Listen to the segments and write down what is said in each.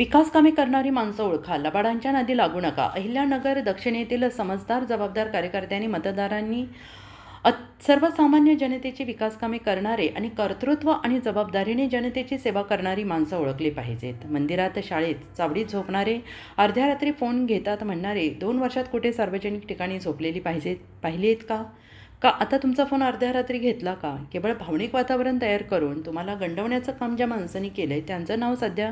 विकास कामे करणारी माणसं ओळखा, लबाडांच्या नादी लागू नका. अहिल्यानगर दक्षिणेतील समजदार जबाबदार कार्यकर्त्यांनी मतदारांनी सर्वसामान्य जनतेची विकास कामे करणारे आणि कर्तृत्व आणि जबाबदारीने जनतेची सेवा करणारी माणसं ओळखली पाहिजेत. मंदिरात, शाळेत, चावडीत झोपणारे, अर्ध्या रात्री फोन घेतात म्हणणारे 2 वर्षात कुठे सार्वजनिक ठिकाणी झोपलेली पाहिली आहेत का? आता तुमचा फोन अर्ध्या रात्री घेतला का? केवळ भावनिक वातावरण तयार करून तुम्हाला गंडवण्याचं काम ज्या माणसांनी केलं आहे त्यांचं नाव सध्या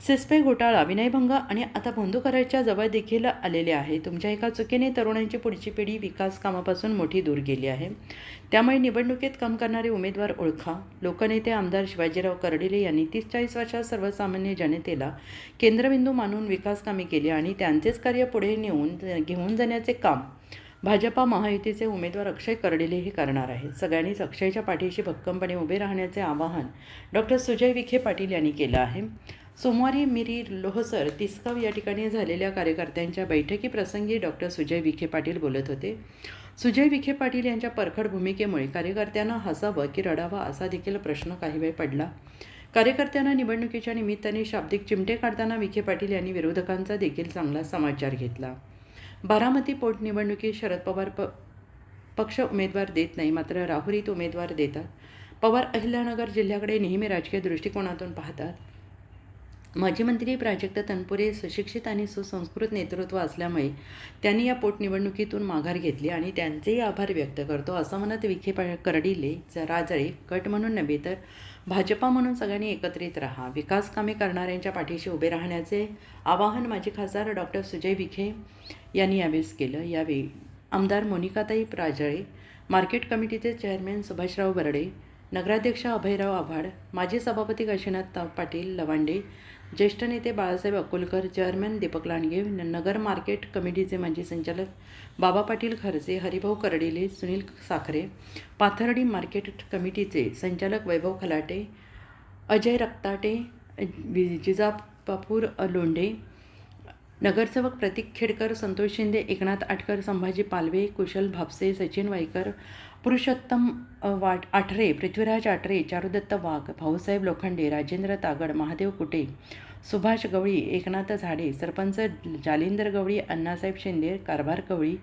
सिस्पे घोटाळा, विनयभंग आणि आता बोंदूकराच्या जवळ देखील आलेले आहे. तुमच्या एका चुकीने तरुणांची पुढची पिढी विकास कामापासून मोठी दूर गेली आहे. त्यामुळे निवडणुकीत काम करणारे उमेदवार ओळखा. लोकनेते आमदार शिवाजीराव कर्डिले यांनी 30-40 वर्षात सर्वसामान्य जनतेला केंद्रबिंदू मानून विकास कामे केली आणि त्यांचेच कार्य पुढे घेऊन जाण्याचे काम भाजपा महायुतीचे उमेदवार अक्षय कर्डिले हे करणार आहेत. सगळ्यांनीच अक्षयच्या पाठीशी भक्कमपणे उभे राहण्याचे आवाहन डॉक्टर सुजय विखे पाटील यांनी केलं आहे. सोमवारी मिरी लोहसर तिसगाव या ठिकाणी झालेल्या कार्यकर्त्यांच्या बैठकीप्रसंगी डॉक्टर सुजय विखे पाटील बोलत होते. सुजय विखे पाटील यांच्या परखड भूमिकेमुळे कार्यकर्त्यांना हसावं की रडावं असा देखील प्रश्न काही वेळ पडला. कार्यकर्त्यांना निवडणुकीच्या निमित्ताने शाब्दिक चिमटे काढताना विखे पाटील यांनी विरोधकांचा देखील चांगला समाचार घेतला. बारामती पोटनिवडणुकीत शरद पवार पक्ष उमेदवार देत नाही, मात्र राहुरीत उमेदवार देतात. पवार अहिल्यानगर जिल्ह्याकडे नेहमी राजकीय दृष्टिकोनातून पाहतात. माजी मंत्री प्राजक्त तनपुरे सुशिक्षित आणि सुसंस्कृत नेतृत्व असल्यामुळे त्यांनी या पोटनिवडणुकीतून माघार घेतली आणि त्यांचेही आभार व्यक्त करतो असं म्हणत विखे कर्डिले राजळे गट म्हणून नव्हे तर भाजपा म्हणून सगळ्यांनी एकत्रित राहा, विकास कामे करणाऱ्यांच्या पाठीशी उभे राहण्याचे आवाहन माजी खासदार डॉक्टर सुजय विखे यांनी यावेळेस केलं. यावेळी आमदार मोनिकाताई राजळे, मार्केट कमिटीचे चेअरमॅन सुभाषराव बर्डे, नगराध्यक्ष अभयराव आव्हाड, माजी सभापती काशीनाथ पाटील लवांडे, ज्येष्ठ नेते बाळासाहेब अकोलकर, चेअरमॅन दीपक लांडगे, नगर मार्केट कमिटीचे माजी संचालक बाबा पाटील खर्चे, हरिभाऊ कर्डिले, सुनील साखरे, पाथर्डी मार्केट कमिटीचे संचालक वैभव खलाटे, अजय रक्ताटे, जिजाबापूर लोंढे, नगरसेवक प्रतीक खेडकर, संतोष शिंदे, एकनाथ आटकर, संभाजी पालवे, कुशल भापसे, सचिन वाईकर, पुरुषोत्तम आठरे, पृथ्वीराज आठरे, चारुदत्त वाघ, भाऊसाहेब लोखंडे, राजेंद्र तागड, महादेव कुटे, सुभाष गवळी, एकनाथ झाडे, सरपंच जालिंदर गवळी, अण्णासाहेब शिंदे, कारभार गवळी,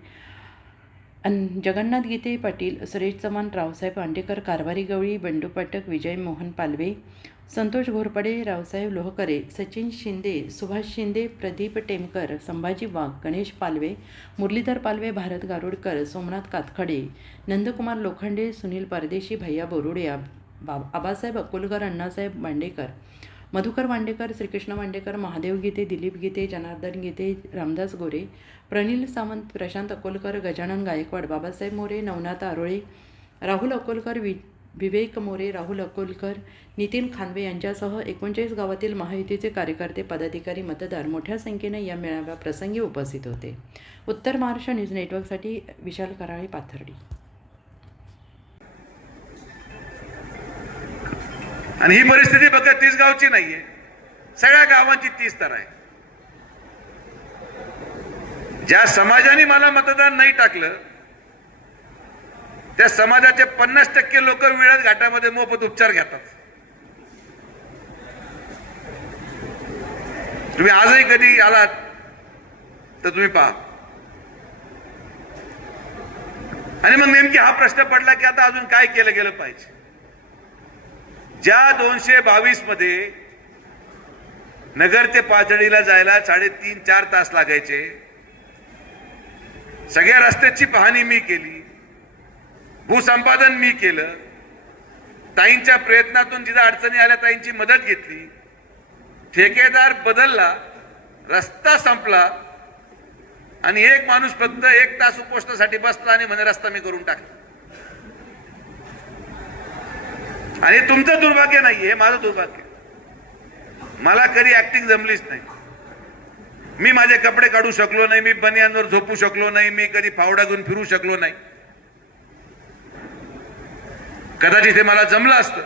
जगन्नाथ गीते पाटील, सुरेश चव्हाण, रावसाहेब आंडेकर, कारभारी गवळी, बंडू पाठक, विजय मोहन पालवे, संतोष घोरपडे, रावसाहेब लोहकरे, सचिन शिंदे, सुभाष शिंदे, प्रदीप टेमकर, संभाजी वाघ, गणेश पालवे, मुरलीधर पालवे, भारत गारुडकर, सोमनाथ कातखडे, नंदकुमार लोखंडे, सुनील परदेशी, भैया बोरुडे, आबासाहेब अकोलकर, अण्णासाहेब वांडेकर, मधुकर वांडेकर, श्रीकृष्ण वांडेकर, महादेव गीते, दिलीप गीते, जनार्दन गीते, रामदास गोरे, प्रनिल सावंत, प्रशांत अकोलकर, गजानन गायकवाड, बाबासाहेब मोरे, नवनाथ आरोळे, राहुल अकोलकर, विवेक मोरे, राहुल अकोलकर, नितीन खानवे यांच्यासह 39 गावातील महायुतीचे कार्यकर्ते, पदाधिकारी, मतदार मोठ्या संख्येने या मेळाव्या प्रसंगी उपस्थित होते. उत्तर महाराष्ट्र न्यूज नेटवर्कसाठी विशाल कराळे, पाथर्डी. आणि ही परिस्थिती फक्त 30 गावची नाहीये, सगळ्या गावांची 30 तर आहे. ज्या समाजाने मला मतदान नाही टाकलं त्या समाजाचे 50% लोक विळद घाटामध्ये मोफत उपचार घेतात. तुम्ही आजही कधी आलात तर तुम्ही पहा. आणि मग नेमकी हा प्रश्न पडला की आता अजून काय केलं गेलं पाहिजे. ज्या 222 मध्ये नगर ते पाथर्डीला जायला 3.5-4 तास लागायचे, सगळ्या रस्त्याची पाहणी मी केली, भूसंपादन मी केलं, ताईंच्या प्रयत्नातून जिथं अडचणी आल्या ताईंची मदत घेतली, ठेकेदार बदलला, रस्ता संपला आणि एक माणूस फक्त 1 तास उपोषणासाठी बसला आणि म्हणे रस्ता मी करून टाकला. आणि तुमचं दुर्भाग्य नाही, हे माझं दुर्भाग्य. मला कधी ऍक्टिंग जमलीच नाही. मी माझे कपडे काढू शकलो नाही, मी बनियांवर झोपू शकलो नाही, मी कधी फावडा घेऊन फिरू शकलो नाही. कदाचित हे मला जमलं असतं.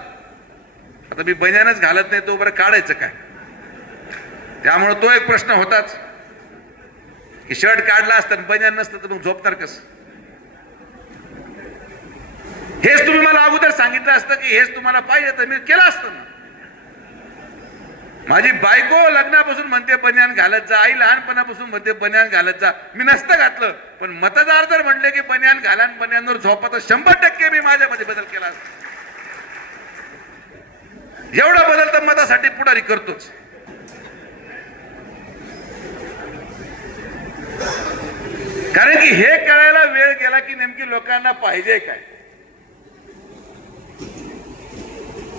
आता मी बनियानच घालत नाही, तो बरं काढायचं काय. त्यामुळे तो एक प्रश्न होताच की शर्ट काढला असतं बनियान नसतं तर मग झोपणार कसं. हेच तुम्ही मला अगोदर सांगितलं असतं की हेच तुम्हाला पाहिजे तर मी केलं असतं. माझी बायको लग्नापासून म्हणते बनियान घालत जा, आई लहानपणापासून म्हणते बनियान घालत जा, मी नसतं घातलं. पण मतदार जर म्हणले की बनियान घाला आणि बनियानवर झोपा, तर 100% मी माझ्यामध्ये बदल केला असता. एवढा बदल तर मतासाठी पुढारी करतोच. कारण की हे कळायला वेळ गेला की नेमकी लोकांना पाहिजे काय.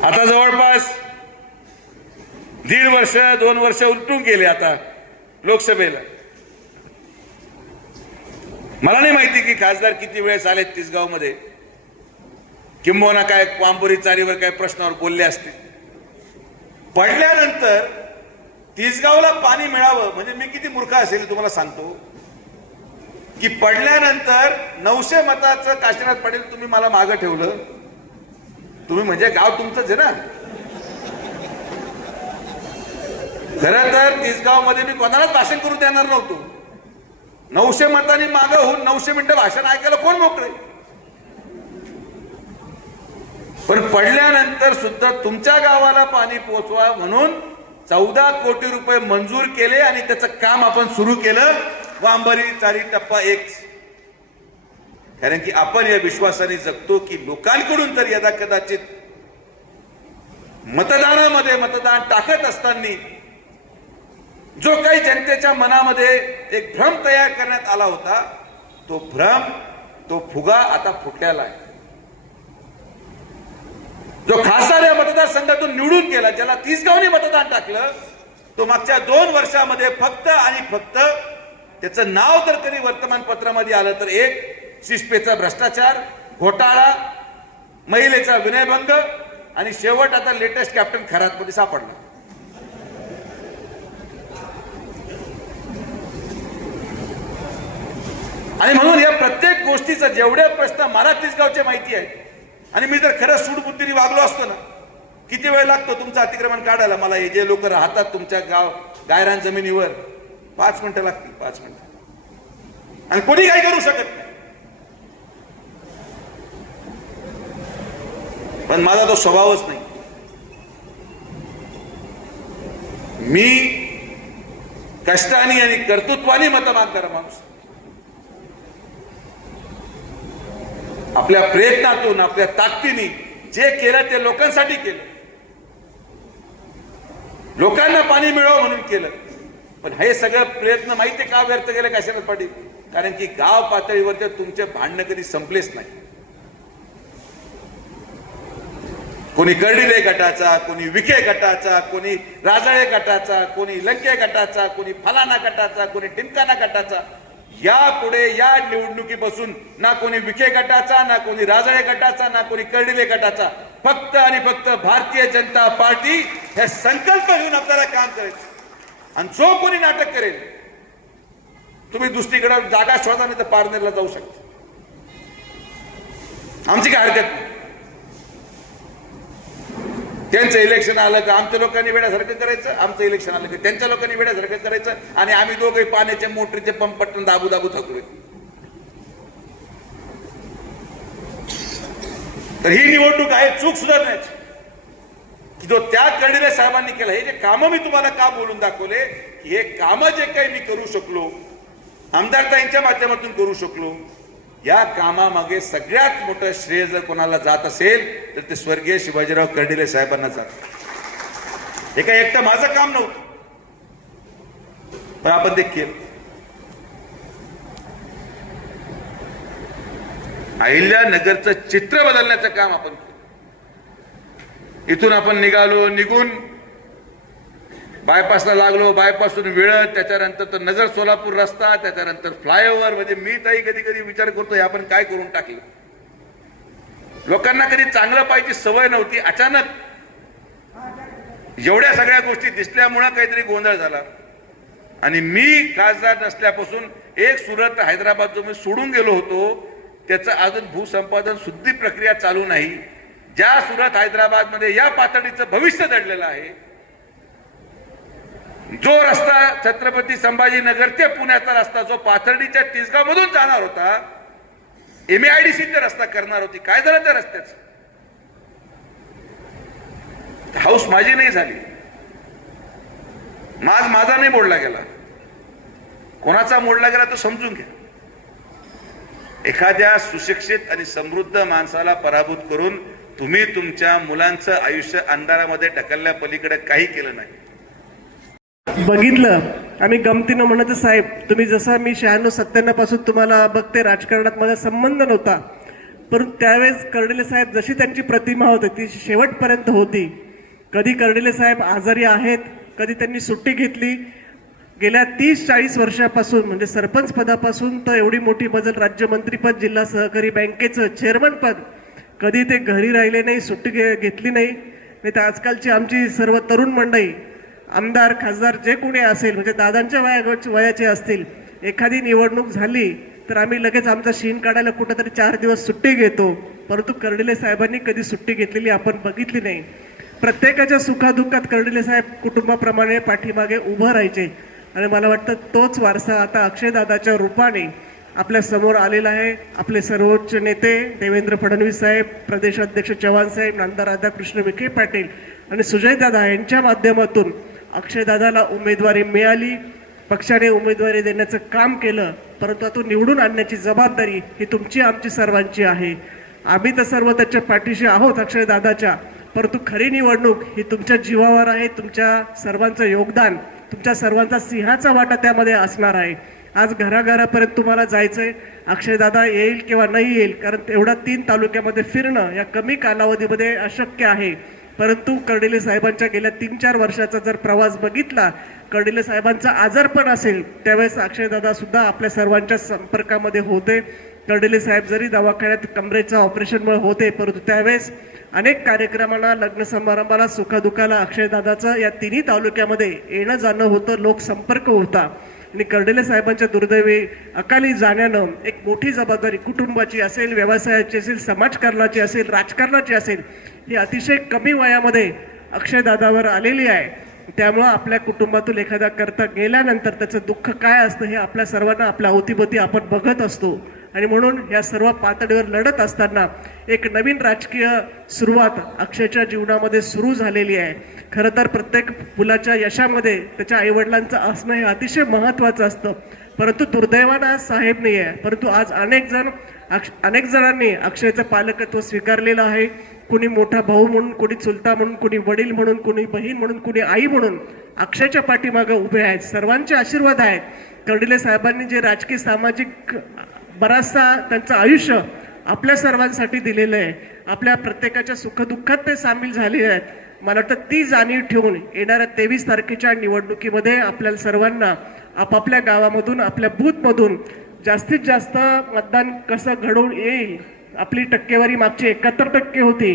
आता जवळपास 1.5 वर्ष 2 वर्ष उलटून गेले आता लोकसभेला. मला नाही माहिती की खासदार किती वेळेस आले तिसगाव मध्ये, किंबहुना काय वांबोरी चारीवर काय प्रश्नावर बोलले असते. पडल्यानंतर तिसगावला पाणी मिळावं म्हणजे मी किती मूर्ख असेल तुम्हाला सांगतो की पडल्यानंतर 900 मताचं काशीनाथ पाटील तुम्ही मला मागं ठेवलं. तुम्ही म्हणजे गाव तुमचंच आहे ना. खरं तर तिसगाव मध्ये मी कोणालाच भाषण करू देणार नव्हतो. 900 मतांनी मागं होऊन 900 मिनिटं भाषण ऐकायला कोण मोकळे. पण पडल्यानंतर सुद्धा तुमच्या गावाला पाणी पोहोचवा म्हणून 14 कोटी रुपये मंजूर केले आणि त्याचं काम आपण सुरू केलं. वांबरी चारी टप्पा 1. कारण की आपण या विश्वासाने जगतो की लोकांकडून तर यदा कदाचित मतदानामध्ये मतदान टाकत असताना जो काही जनतेच्या मनामध्ये एक भ्रम तयार करण्यात आला होता, तो भ्रम, तो फुगा आता फुटलेला आहे. जो खासदार या मतदारसंघातून निवडून गेला, ज्याला तिसगावने मतदान टाकलं, तो मागच्या 2 वर्षामध्ये फक्त आणि फक्त त्याचं नाव तर कधी वर्तमानपत्रामध्ये आलं तर एक शिस्पेचा भ्रष्टाचार, घोटाळा, महिलेचा विनयभंग आणि शेवट आता लेटेस्ट कॅप्टन खरातमध्ये सापडला. आणि म्हणून या प्रत्येक गोष्टीचा जेवढे प्रश्न मला तिसगावचे माहिती आहे, आणि मी जर खरंच सूडबुद्धीने वागलो असतो ना, किती वेळ लागतो तुमचं अतिक्रमण काढायला, मला हे जे लोक राहतात तुमच्या गायरान जमिनीवर 5 मिनिटं लागतील. 5 मिनिटं. आणि कोणी काही करू शकत नाही. पण माझा तो स्वभावच नाही. मी कष्टाने आणि कर्तृत्वाने मत मागणारा माणूस. आपल्या प्रयत्नातून, आपल्या ताकदीने जे केलं ते लोकांसाठी केलं. लोकांना पाणी मिळावं म्हणून केलं. पण हे सगळं प्रयत्न माहितीये का व्यर्थ गेले काशीनाथ पाटील? कारण की गाव पातळीवरचे तुमचे भांडणं कधी संपलेच नाही. कोणी कर्डिले गटाचा, कोणी विखे गटाचा, कोणी राजाळे गटाचा, कोणी लंके गटाचा, कोणी फलाना गटाचा, कोणी टिमकाना गटाचा. यापुढे या निवडणुकीपासून ना कोणी विखे गटाचा, ना कोणी राजाळे गटाचा, ना कोणी कर्डिले गटाचा, फक्त आणि फक्त भारतीय जनता पार्टी हे संकल्प घेऊन आपल्याला काम करायचं. आणि जो कोणी नाटक करेल, तुम्ही दुसरीकडे जागा शोधा, नाही तर पारनेरला जाऊ शकता. आमची काय हरकत नाही. त्यांचं इलेक्शन आलं का आमच्या लोकांनी वेड्यासारखं करायचं, आमचं इलेक्शन आलं की त्यांच्या लोकांनी वेड्यासारखं करायचं, आणि आम्ही दोघे पाण्याचे मोटरीचे पंप पटकन दाबू दाबू थकलोय. तर ही निवडणूक आहे चूक सुधारण्याची, की जो त्या कर्डिले साहेबांनी केला. हे जे कामं मी तुम्हाला का बोलून दाखवले, हे कामं जे काही मी करू शकलो, आमदारताईंच्या माध्यमातून करू शकलो, या कामामागे सगळ्यात मोठं श्रेय जर कोणाला जात असेल तर ते स्वर्गीय शिवाजीराव कर्डिले साहेबांना जात. हे काय एकटं माझं काम नव्हतं, पण आपण ते केलं. अहिल्यानगरचं चित्र बदलण्याचं काम आपण केलं. इथून आपण निघून बायपासला लागलो, बायपासून विळत, त्याच्यानंतर तर नगर सोलापूर रस्ता, त्याच्यानंतर फ्लायओव्हर. म्हणजे मी ताई कधी कधी विचार करतो आपण काय करून टाकलं. लोकांना कधी चांगलं पाहिजे सवय नव्हती. अचानक एवढ्या सगळ्या गोष्टी दिसल्यामुळे काहीतरी गोंधळ झाला. आणि मी खासदार नसल्यापासून एक सुरत हैदराबाद जो मी सोडून गेलो होतो, त्याचं अजून भूसंपादन शुद्धी प्रक्रिया चालू नाही. ज्या सुरत हैदराबाद मध्ये या पातळीचं भविष्य दडलेलं आहे, जो रस्ता छत्रपती संभाजीनगर ते पुण्याचा रस्ता जो पाथर्डीच्या तिसगाव मधून जाणार होता, MIDC ते रस्ता करणार होती, काय झालं त्या रस्त्याचं? हाऊस माझी नाही झाली. आज माझा नाही मोडला गेला, कोणाचा मोडला गेला तो समजून घ्या. एखाद्या सुशिक्षित आणि समृद्ध माणसाला पराभूत करून तुम्ही तुमच्या मुलांचं आयुष्य अंधारामध्ये ढकलल्या पलीकडे काही केलं नाही. बघितलं आम्ही गमतीनं म्हणत साहेब, तुम्ही जसा मी 96-97 पासून तुम्हाला बघते, राजकारणात माझा संबंध नव्हता, परंतु त्यावेळेस कर्डिले साहेब जशी त्यांची प्रतिमा होती ती शेवटपर्यंत होती. कधी कर्डिले साहेब आजारी आहेत, कधी त्यांनी सुट्टी घेतली. गेल्या 30-40 वर्षापासून म्हणजे सरपंच पदापासून तर एवढी मोठी बदल, राज्यमंत्रीपद, जिल्हा सहकारी बँकेचं चेअरमन पद, कधी ते घरी राहिले नाही, सुट्टी घेतली नाही. नाही तर आजकालची आमची सर्व तरुण मंडळी, आमदार खासदार जे कोणी असेल, म्हणजे दादांच्या वयाचे असतील, एखादी निवडणूक झाली तर आम्ही लगेच आमचा शीन काढायला कुठंतरी 4 दिवस सुट्टी घेतो. परंतु कर्डिले साहेबांनी कधी सुट्टी घेतलेली आपण बघितली नाही. प्रत्येकाच्या सुखादुःखात कर्डिले साहेब कुटुंबाप्रमाणे पाठीमागे उभं राहायचे. आणि मला वाटतं तोच वारसा आता अक्षयदादाच्या रूपाने आपल्या समोर आलेला आहे. आपले सर्वोच्च नेते देवेंद्र फडणवीस साहेब, प्रदेशाध्यक्ष चव्हाण साहेब, नामदार राधाकृष्ण विखे पाटील आणि सुजयदादा यांच्या माध्यमातून अक्षयदादाला उमेदवारी मिळाली. पक्षाने उमेदवारी देण्याचं काम केलं, परंतु तो निवडून आणण्याची जबाबदारी ही तुमची आमची सर्वांची आहे. आम्ही तर सर्व त्याच्या पाठीशी आहोत अक्षयदादाच्या, परंतु खरी निवडणूक ही तुमच्या जीवावर आहे. तुमच्या सर्वांचं योगदान, तुमच्या सर्वांचा सिंहाचा वाटा त्यामध्ये असणार आहे. आज घराघरापर्यंत तुम्हाला जायचंय. अक्षयदादा येईल किंवा नाही येईल, कारण एवढा 3 तालुक्यामध्ये फिरणं या कमी कालावधीमध्ये अशक्य आहे. परंतु कर्डिले साहेबांच्या गेल्या 3-4 वर्षाचा जर प्रवास बघितला, कर्डिले साहेबांचा आजारपण असेल त्यावेळेस अक्षयदादा सुद्धा आपल्या सर्वांच्या संपर्कामध्ये होते. कर्डिले साहेब जरी दवाखान्यात कमरेचं ऑपरेशनमुळे होते, परंतु त्यावेळेस अनेक कार्यक्रमांना, लग्न समारंभाला, सुखादुखाला अक्षयदादाचं या 3ही तालुक्यामध्ये येणं जाणं होतं, लोकसंपर्क होता. आणि कर्डिले साहेबांच्या दुर्दैवी अकाली जाण्यानं एक मोठी जबाबदारी कुटुंबाची असेल, व्यवसायाची असेल, समाजकारणाची असेल, राजकारणाची असेल, ही अतिशय कमी वयामध्ये अक्षयदादावर आलेली आहे. त्यामुळं आपल्या कुटुंबातून एखादा करता गेल्यानंतर त्याचं दुःख काय असतं हे आपल्या सर्वांना, आपल्या अवतीभोवती आपण बघत असतो. आणि म्हणून या सर्व पातळीवर लढत असताना एक नवीन राजकीय सुरुवात अक्षयच्या जीवनामध्ये सुरू झालेली आहे. खरं तर प्रत्येक मुलाच्या यशामध्ये त्याच्या आईवडिलांचं असणं हे अतिशय महत्त्वाचं असतं. परंतु दुर्दैवानं आज साहेब नाही आहे, परंतु आज अनेक जणांनी अक्षयचं पालकत्व स्वीकारलेलं आहे. कुणी मोठा भाऊ म्हणून, कुणी चुलता म्हणून, कुणी वडील म्हणून, कुणी बहीण म्हणून, कुणी आई म्हणून अक्षयच्या पाठीमागे उभे आहेत. सर्वांचे आशीर्वाद आहेत. कर्डिले साहेबांनी जे राजकीय सामाजिक बराचसा त्यांचं आयुष्य आपल्या सर्वांसाठी दिलेलं आहे. आपल्या प्रत्येकाच्या सुखदुःखात ते सामील झाले आहेत. मला वाटतं ती जाणीव ठेवून येणाऱ्या 23 तारखेच्या निवडणुकीमध्ये आपल्याला सर्वांना आपापल्या गावामधून, आपल्या बूथमधून जास्तीत जास्त मतदान कसं घडवून येईल. आपली टक्केवारी मागची 71% होती,